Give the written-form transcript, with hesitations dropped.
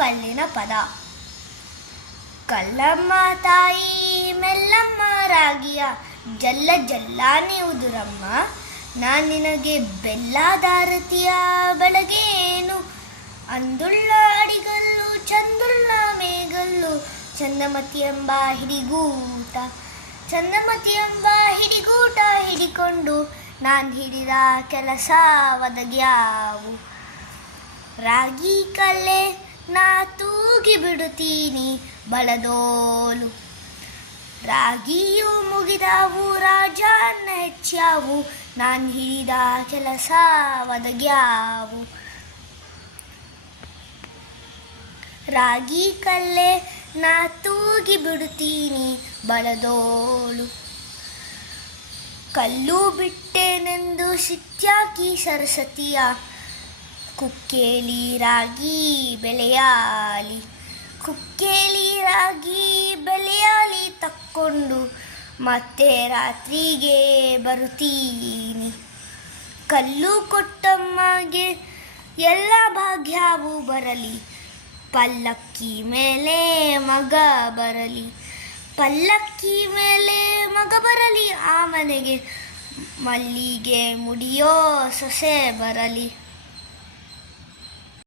ಕಲ್ಲಿನ ಪದ. ಕಲ್ಲಮ್ಮ ತಾಯಿ ಮೆಲ್ಲಮ್ಮ ರಾಗಿಯ ಜಲ್ಲ ಜಲ್ಲಾನೆ ಉದುರಮ್ಮ, ನಾನು ನಿನಗೆ ಬೆಲ್ಲದಾರತಿಯ ಬೆಳಗೇನು. ಅಂದುಳ್ಳ ಅಡಿಗಲ್ಲು ಚಂದುಳ್ಳ ಮೇಗಲ್ಲು, ಚಂದಮತಿ ಎಂಬ ಹಿಡಿಗೂಟ. ಚಂದಮತಿ ಎಂಬ ಹಿಡಿಗೂಟ ಹಿಡಿಕೊಂಡು ನಾನು ಹಿಡಿದ ಕೆಲಸ ಒದಗ್ಯಾವು. ರಾಗಿ ಕಲ್ಲೆ ನಾ ತೂಗಿ ಬಿಡುತ್ತೀನಿ ಬಳದೋಲು. ರಾಗಿಯು ಮುಗಿದಾವು ರಾಜನ ಹೆಚ್ಚಾವು, ನಾನು ಹಿಡಿದ ಕೆಲಸ ಒದಗ್ಯಾವು. ರಾಗಿ ಕಲ್ಲೆ ನಾ ತೂಗಿ ಬಿಡುತ್ತೀನಿ ಬಳದೋಲು. ಕಲ್ಲು ಬಿಟ್ಟೆನೆಂದು ಸಿಟ್ಯಾಕಿ ಸರಸ್ವತಿಯ, ಕುಕ್ಕೇಲಿ ರಾಗಿ ಬೆಳೆಯಾಲಿ. ಕುಕ್ಕೇಲಿ ರಾಗಿ ಬೆಳೆಯಾಲಿ ತಕ್ಕೊಂಡು ಮತ್ತೆ ರಾತ್ರಿಗೆ ಬರುತ್ತೀನಿ. ಕಲ್ಲು ಕೊಟ್ಟಮ್ಮಗೆ ಎಲ್ಲ ಭಾಗ್ಯವು ಬರಲಿ, ಪಲ್ಲಕ್ಕಿ ಮೇಲೆ ಮಗ ಬರಲಿ. ಪಲ್ಲಕ್ಕಿ ಮೇಲೆ ಮಗ ಬರಲಿ, ಆ ಮನೆಗೆ ಮಲ್ಲಿಗೆ ಮುಡಿಯೋ ಸೊಸೆ ಬರಲಿ.